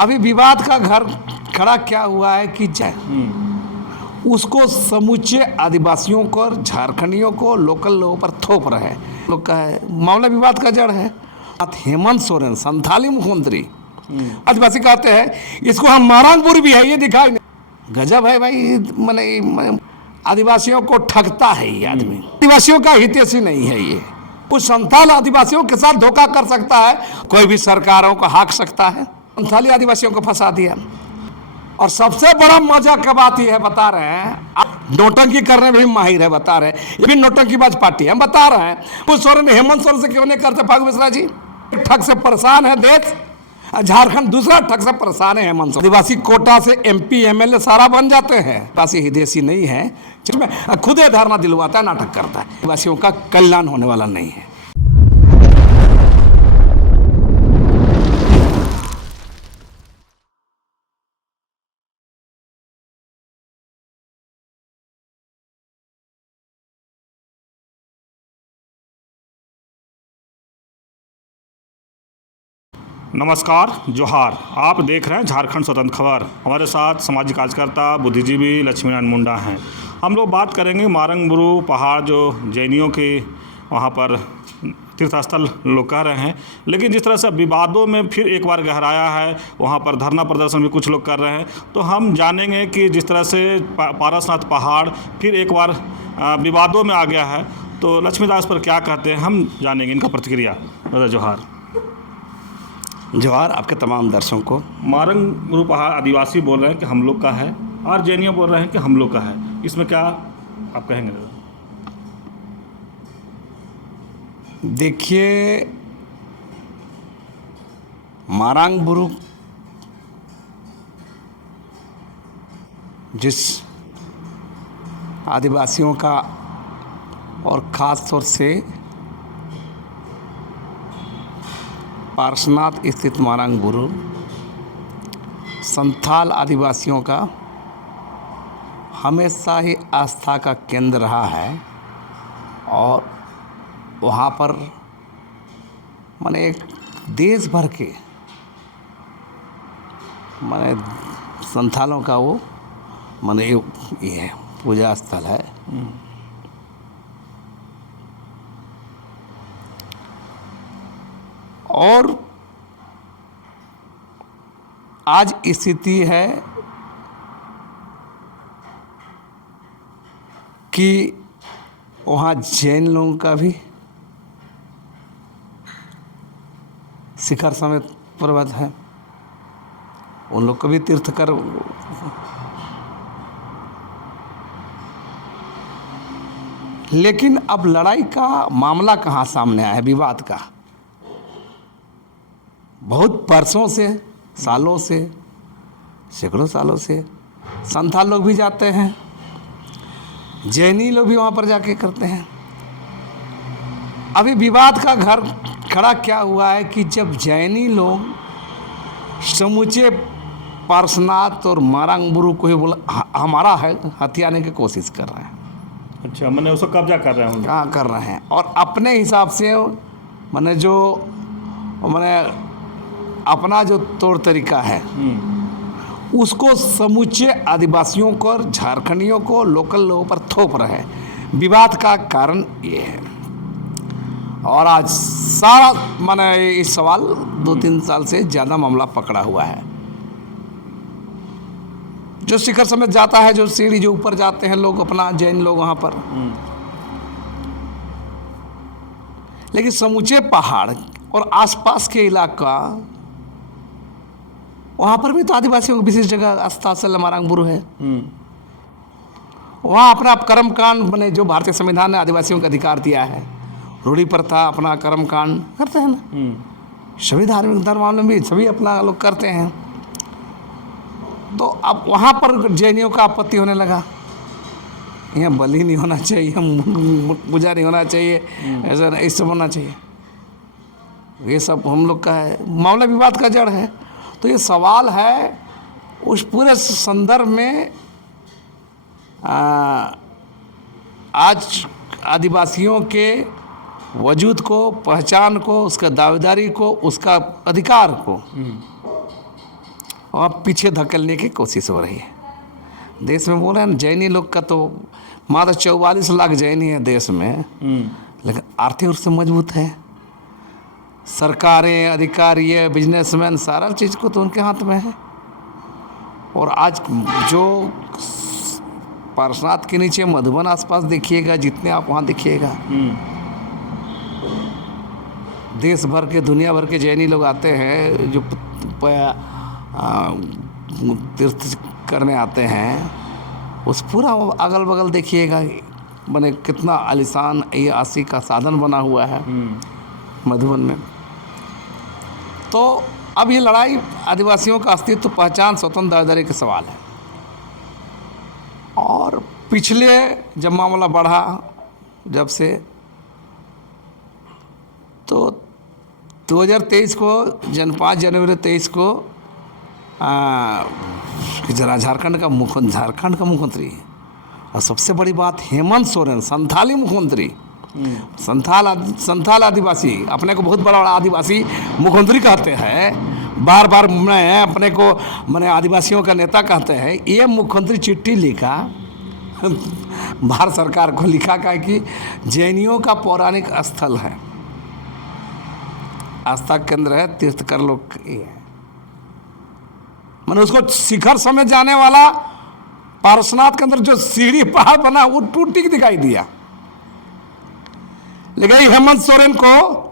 अभी विवाद का घर खड़ा क्या हुआ है कि उसको समूचे आदिवासियों को और झारखंडियों को लोकल लोगों पर थोप रहे हैं। लोग का है मामला विवाद का जड़ है। हेमंत सोरेन संथाली मुख्यमंत्री आदिवासी कहते हैं इसको हम मारांगपुर भी है, ये दिखाई नहीं। गजब है भाई। मैंने आदिवासियों को ठगता है ये आदमी। आदिवासियों का हितैषी नहीं है ये। कुछ संथाल आदिवासियों के साथ धोखा कर सकता है, कोई भी सरकारों को हाँक सकता है। संथाली आदिवासियों को फंसा दिया। और सबसे बड़ा मजा की बात यह है, बता रहे हैं नोटंकी करने में भी माहिर है, बता रहे हैं ये भी नोटंकीबाज पार्टी है। हम बता रहे हैं कुछ सोरेन हेमंत सोरेन से क्यों नहीं करते फागू मिश्रा जी? ठग से परेशान है देश, झारखंड दूसरा ठग से परेशान है हेमंत सोरेन। आदिवासी कोटा से MP MLA सारा बन जाते हैं। आदिवासी हितैषी नहीं है, खुद ही धारणा दिलवाता है, नाटक करता है। आदिवासियों का कल्याण होने वाला नहीं है। नमस्कार, जोहार। आप देख रहे हैं झारखंड स्वतंत्र खबर। हमारे साथ सामाजिक कार्यकर्ता बुद्धिजीवी लक्ष्मीनारायण मुंडा हैं। हम लोग बात करेंगे मारंगबुरु पहाड़, जो जैनियों के वहाँ पर तीर्थस्थल लोग कह रहे हैं, लेकिन जिस तरह से विवादों में फिर एक बार गहराया है, वहाँ पर धरना प्रदर्शन भी कुछ लोग कर रहे हैं। तो हम जानेंगे कि जिस तरह से पारसनाथ पहाड़ फिर एक बार विवादों में आ गया है, तो लक्ष्मीदास पर क्या कहते हैं हम जानेंगे, इनका प्रतिक्रिया। जोहार। जोहार आपके तमाम दर्शकों को। मारंगबुरु पहाड़ आदिवासी बोल रहे हैं कि हम लोग का है, और जैनियों बोल रहे हैं कि हम लोग का है। इसमें क्या आप कहेंगे? देखिए, मारंगबुरु जिस आदिवासियों का और ख़ास तौर से पारसनाथ स्थित मारंगबुरु संथाल आदिवासियों का हमेशा ही आस्था का केंद्र रहा है। और वहाँ पर माने एक देश भर के माने संथालों का वो माने ये पूजा स्थल है। और आज स्थिति है कि वहाँ जैन लोगों का भी शिखर समेत पर्वत है, उन लोग को भी तीर्थकर। लेकिन अब लड़ाई का मामला कहाँ सामने आया है? विवाद का बहुत वर्षों से, सालों से, सैकड़ों सालों से संथाल लोग भी जाते हैं, जैनी लोग भी वहाँ पर जाके करते हैं। अभी विवाद का घर खड़ा क्या हुआ है कि जब जैनी लोग समूचे पारसनाथ और मारंगबुरु को ही बोला हमारा है हथियाने की कोशिश कर रहे हैं। अच्छा, मैंने उसको कब्जा कर रहे हैं। हाँ, कर रहे हैं। और अपने हिसाब से मैंने जो मैंने अपना जो तौर तरीका है उसको समूचे आदिवासियों को और झारखंडियों को लोकल लोगों पर थोप रहे हैं। विवाद का कारण ये है। और आज सारा मैंने इस सवाल 2-3 साल से ज़्यादा मामला पकड़ा हुआ है। जो शिखर समेत जाता है, जो सीढ़ी जो ऊपर जाते हैं लोग, अपना जैन लोग वहाँ पर, लेकिन समूचे पहाड़ और आसपास के इलाका वहाँ पर भी तो आदिवासियों की विशेष जगह स्थल मारंगबुरु है। वहाँ अपना कर्मकांड बने, जो भारतीय संविधान ने आदिवासियों को अधिकार दिया है, रूढ़ी प्रथा, अपना कर्मकांड करते हैं ना। सभी धार्मिक धर्मावलंबी में भी सभी अपना लोग करते हैं। तो अब वहाँ पर जैनियों का आपत्ति होने लगा, यहाँ बलि नहीं होना चाहिए, पूजा नहीं होना चाहिए, ऐसा नहीं, सब होना चाहिए। ये सब हम लोग का है, मामला विवाद का जड़ है। तो ये सवाल है उस पूरे संदर्भ में आज आदिवासियों के वजूद को, पहचान को, उसका दावेदारी को, उसका अधिकार को और पीछे धकेलने की कोशिश हो रही है। देश में बोले ना जैनी लोग का तो मात्र 44 लाख जैनी है देश में, लेकिन आर्थिक रूप से मजबूत है। सरकारें, अधिकारी, बिजनेसमैन, सारा चीज़ को तो उनके हाथ में है। और आज जो पारसनाथ के नीचे मधुबन आसपास देखिएगा, जितने आप वहाँ देखिएगा, देश भर के, दुनिया भर के जैनी लोग आते हैं जो तीर्थ करने आते हैं। उस पूरा अगल बगल देखिएगा, मैंने कितना आलिशान ये आसी का साधन बना हुआ है मधुबन में। तो अब ये लड़ाई आदिवासियों का अस्तित्व, पहचान, स्वतंत्र दायरे के सवाल है। और पिछले जब मामला बढ़ा जब से, तो 2023 को 5 जनवरी 23 को झारखंड का मुख्यमंत्री, और सबसे बड़ी बात हेमंत सोरेन, संथाली मुख्यमंत्री, संथाल आदिवासी, अपने को बहुत बड़ा आदिवासी मुख्यमंत्री कहते हैं, बार बार मैं अपने को मैंने आदिवासियों का नेता कहते हैं। ये मुख्यमंत्री चिट्ठी लिखा भारत सरकार को, लिखा का कि जैनियों का पौराणिक स्थल है, आस्था केंद्र है, तीर्थकर लोग ये है। मैंने उसको शिखर समेत जाने वाला पारसनाथ के अंदर जो सीढ़ी पहाड़ बना वो टूटी दिखाई दिया। लेकिन हेमंत सोरेन को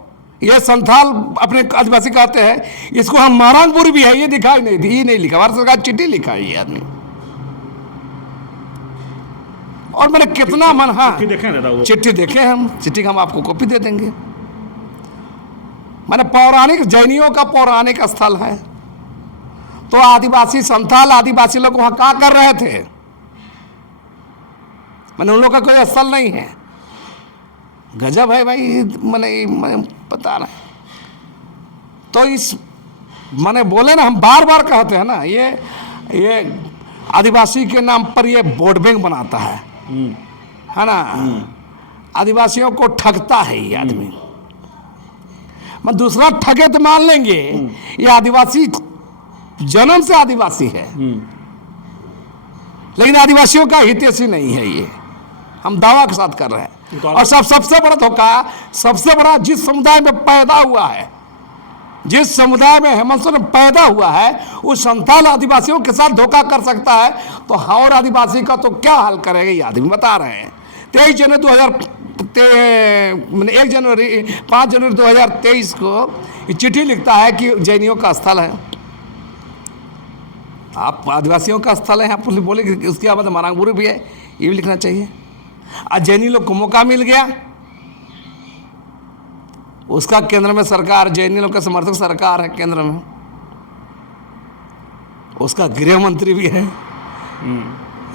ये संथाल अपने आदिवासी कहते हैं, इसको हम मारांगपुर भी है, ये दिखाई नहीं दी, ये नहीं लिखा। भारत सरकार चिट्ठी लिखा है ये आदमी। और मैंने कितना मन, हाँ चिट्ठी देखे हम, चिट्ठी का हम आपको कॉपी दे देंगे। मैंने पौराणिक, जैनियों का पौराणिक स्थल है। तो आदिवासी, संथाल आदिवासी लोग वहां क्या कर रहे थे? मैंने उन लोग का कोई स्थल नहीं है। गजब है भाई, मैंने पता नहीं। तो इस मैंने बोले ना, हम बार बार कहते हैं ना, ये आदिवासी के नाम पर ये वोट बैंक बनाता है ना, आदिवासियों को ठगता है ये आदमी। मैं दूसरा ठगे तो मान लेंगे, ये आदिवासी जन्म से आदिवासी है, लेकिन आदिवासियों का हितैषी नहीं है ये, हम दावा के साथ कर रहे हैं। और सबसे बड़ा धोखा, सबसे बड़ा, जिस समुदाय में पैदा हुआ है, जिस समुदाय में हेमंत सोरेन पैदा हुआ है, उस संथाल आदिवासियों के साथ धोखा कर सकता है, तो और आदिवासी का तो क्या हाल करेगा ये आदमी, बता रहे हैं। 5 जनवरी 2023 को चिट्ठी लिखता है कि जैनियों का स्थल है। आप आदिवासियों का स्थल है, आप बोले कि उसके बाद मारांगपुर भी है, ये भी लिखना चाहिए। आज जैनी लोग को मौका मिल गया, उसका केंद्र में सरकार, जैनी लोग का समर्थक सरकार है केंद्र में, उसका गृह मंत्री भी है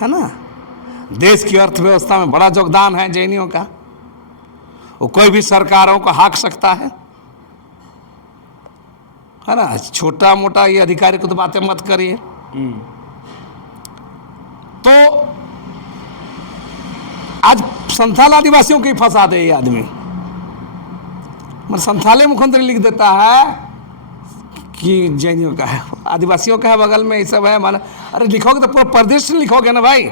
ना। देश की अर्थव्यवस्था में बड़ा योगदान है जैनियों का। वो कोई भी सरकारों को हाँक सकता है ना। छोटा मोटा ये अधिकारी को तो बातें मत करिए। तो आज संथाल आदिवासियों को ही फंसा दे ये आदमी। संथाली मुख्यमंत्री लिख देता है कि जैनियों का है, आदिवासियों का है, बगल में ये सब है। माना अरे लिखोगे तो पूरा प्रदेश से लिखोगे ना भाई,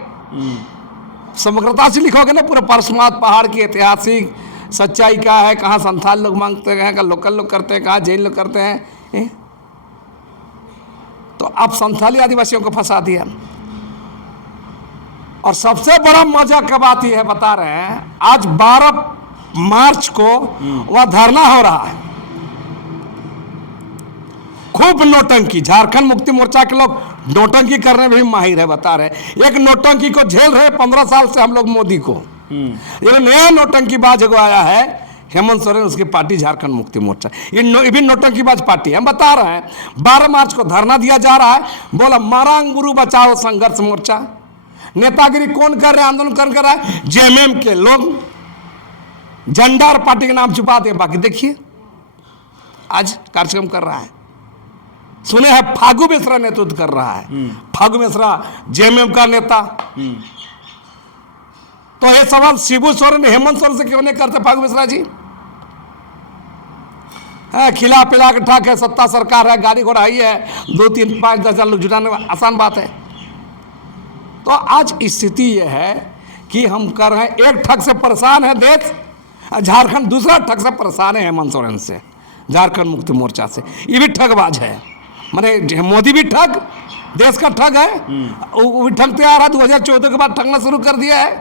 समग्रता से लिखोगे ना, पूरा पारसनाथ पहाड़ की ऐतिहासिक सच्चाई क्या है, कहाँ संथाल लोग मांगते हैं, कहाँ लोकल लोग करते हैं, कहाँ जैन लोग करते हैं। तो अब संथाली आदिवासियों को फंसा दिया। और सबसे बड़ा मजा का बात यह है, बता रहे हैं, आज 12 मार्च को वह धरना हो रहा है। खूब नोटंकी, झारखंड मुक्ति मोर्चा के लोग नोटंकी करने में भी माहिर है, बता रहे। एक नोटंकी को झेल रहे 15 साल से हम लोग मोदी को। ये नया नोटंकीबाज को आया है हेमंत सोरेन, उसकी पार्टी झारखंड मुक्ति मोर्चा। ये भी नोटंकीबाज पार्टी है। हम बता रहे हैं 12 मार्च को धरना दिया जा रहा है। बोला मारांगुरु बचाओ संघर्ष मोर्चा। नेतागिरी कौन कर रहा है, आंदोलन कर रहा है? जेएमएम के लोग। झंडा और पार्टी के नाम छुपा दे, बाकी देखिए आज कार्यक्रम कर रहा है। सुने हैं फागू मिश्रा नेतृत्व कर रहा है। फागू मिश्रा जेएमएम का नेता। तो ये सवाल शिबू सोरेन, हेमंत सोरेन से क्यों नहीं करते फागू मिश्रा जी? हाँ, खिला पिला के ठग है, सत्ता सरकार है, गाड़ी घोड़ा ही है, 2 3 5 10 हज़ार लोग जुटाने में आसान बात है। तो आज स्थिति यह है कि हम कर रहे हैं, एक ठग से परेशान है देश, झारखंड दूसरा ठग से परेशान है हेमंत सोरेन से, झारखंड मुक्ति मोर्चा से। ये भी ठगबाज है, माने मोदी भी ठग, देश का ठग है, वो भी ठगते आ रहा है, 2014 के बाद ठगना शुरू कर दिया है।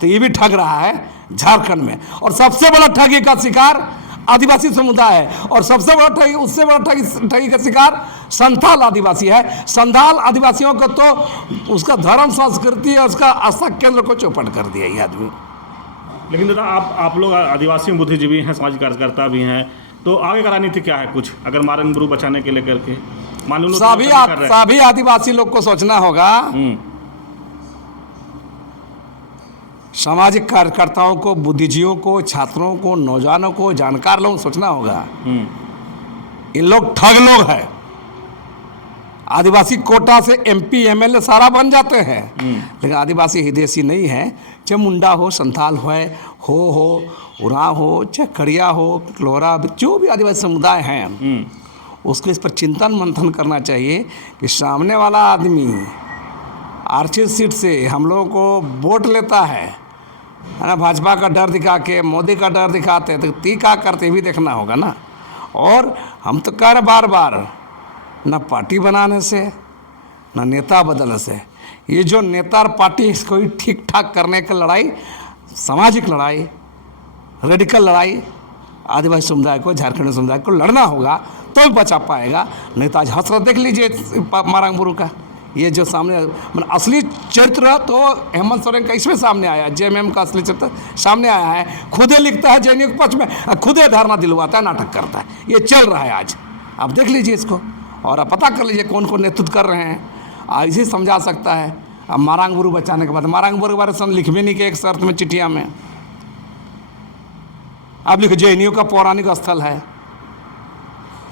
तो ये भी ठग रहा है झारखंड में। और सबसे बड़ा ठगी का शिकार आदिवासी समुदाय है, और सबसे बड़ा ठगी, उससे बड़ा ठगी का शिकार संथाल आदिवासी है। संथाल आदिवासियों को तो उसका धर्म, संस्कृति और उसका आस्था केंद्र को चौपट कर दिया ये आदमी। लेकिन दादा, आप लोग आदिवासी बुद्धिजीवी हैं, सामाजिक कार्यकर्ता भी हैं, तो आगे का रणनीति क्या है कुछ, अगर मारंग गुरु बचाने के लेकर के? मान लो सभी आदिवासी लोग को सोचना होगा, सामाजिक कार्यकर्ताओं को, बुद्धिजीवियों को, छात्रों को, नौजवानों को, जानकार लोगों को सोचना होगा। ये लोग ठग लोग हैं। आदिवासी कोटा से MP MLA सारा बन जाते हैं, लेकिन आदिवासी हितैषी नहीं है। चाहे मुंडा हो, संथाल हो, उरांव हो, चाहे खड़िया हो, लोहरा, जो भी आदिवासी समुदाय हैं, उसको इस पर चिंतन मंथन करना चाहिए कि सामने वाला आदमी आरक्षित सीट से हम लोगों को वोट लेता है ना, भाजपा का डर दिखा के, मोदी का डर दिखाते, तो ती क्या करते भी देखना होगा ना। और हम तो कह रहे बार बार, ना पार्टी बनाने से, ना नेता बदलने से, ये जो नेता और पार्टी इसको ही ठीक ठाक करने की लड़ाई, सामाजिक लड़ाई, रेडिकल लड़ाई आदिवासी समुदाय को, झारखंड समुदाय को लड़ना होगा, तो ही बचा पाएगा। नहीं तो आज हसरत देख लीजिए मारंग गुरु का, ये जो सामने असली चरित्र तो हेमंत सोरेन का इसमें सामने आया, JMM का असली चरित्र सामने आया है। खुदे लिखता है JNU के पक्ष में, खुदे धरना दिलवाता है, नाटक करता है। ये चल रहा है आज, आप देख लीजिए इसको और आप पता कर लीजिए कौन कौन नेतृत्व कर रहे हैं। इसे समझा सकता है। अब मारंग गुरु बचाने के बाद, मारंग गुरु के बारे में लिख भी नहीं के एक शर्त में चिट्ठिया में, आप लिखो JNU का पौराणिक स्थल है,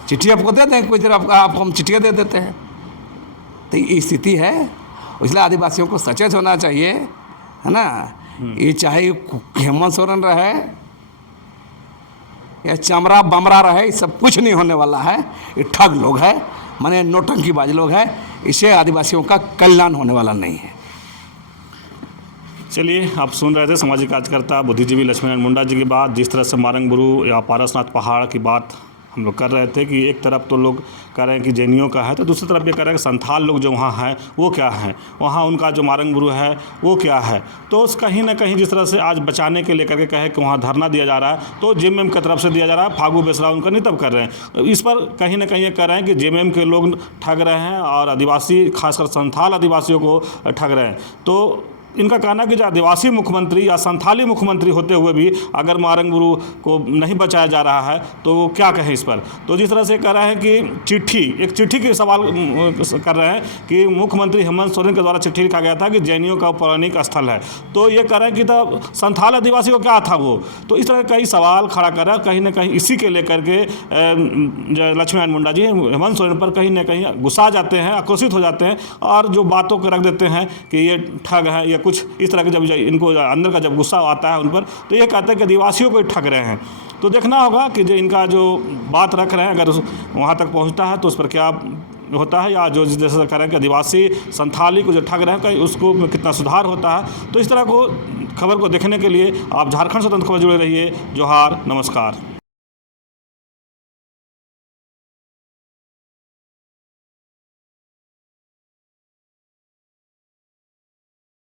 चिट्ठी आपको दे दें, कुछ देर आपको हम चिट्ठियाँ दे देते हैं। तो ये स्थिति है, इसलिए आदिवासियों को सचेत होना चाहिए, है ना। ये चाहे हेमंत सोरेन रहे या चमरा बमरा रहे, ये सब कुछ नहीं होने वाला है। ये ठग लोग हैं, माने नौटंकीबाज लोग हैं, इससे आदिवासियों का कल्याण होने वाला नहीं है। चलिए, आप सुन रहे थे सामाजिक कार्यकर्ता बुद्धिजीवी लक्ष्मीनारायण मुंडा जी की बात। जिस तरह से मारंग गुरु या पारसनाथ पहाड़ की बात हम लोग कर रहे थे कि एक तरफ तो लोग कह रहे हैं कि JNU का है, तो दूसरी तरफ ये कह रहे हैं कि संथाल लोग जो वहाँ हैं वो क्या हैं, वहाँ उनका जो मारंग गुरु है वो क्या है। तो कहीं ना कहीं जिस तरह से आज बचाने के लेकर के कहे कि वहाँ धरना दिया जा रहा है, तो JMM की तरफ से दिया जा रहा है, फागू बेसरा उनका नितब कर रहे हैं। इस पर कहीं ना कहीं ये कह रहे हैं कि JMM के लोग ठग रहे हैं और आदिवासी, खासकर संथाल आदिवासियों को ठग रहे हैं। तो इनका कहना कि जो आदिवासी मुख्यमंत्री या संथाली मुख्यमंत्री होते हुए भी अगर मारंग गुरु को नहीं बचाया जा रहा है तो वो क्या कहें इस पर। तो जिस तरह से कह रहे हैं कि एक चिट्ठी के सवाल कर रहे हैं कि मुख्यमंत्री हेमंत सोरेन के द्वारा चिट्ठी लिखा गया था कि JNU का पौराणिक स्थल है, तो ये कह रहे हैं कि तब संथाल आदिवासी को क्या था वो। तो इस तरह कई सवाल खड़ा कर रहा है। कहीं ना कहीं इसी के लेकर के लक्ष्मीनारायण मुंडा जी हेमंत सोरेन पर कहीं ना कहीं गुस्सा जाते हैं, आक्रोशित हो जाते हैं और जो बातों को रख देते हैं कि ये ठग है, ये कुछ इस तरह के जब इनको अंदर का जब गुस्सा आता है उन पर, तो ये कहते हैं कि आदिवासियों को ठग रहे हैं। तो देखना होगा कि जो इनका जो बात रख रहे हैं अगर वहाँ तक पहुँचता है तो उस पर क्या होता है, या जो जैसे कह रहे हैं कि आदिवासी संथाली को जो ठग रहे हैं कहीं उसको कितना सुधार होता है। तो इस तरह को खबर को देखने के लिए आप झारखंड स्वतंत्र खबर जुड़े रहिए। जोहार, नमस्कार।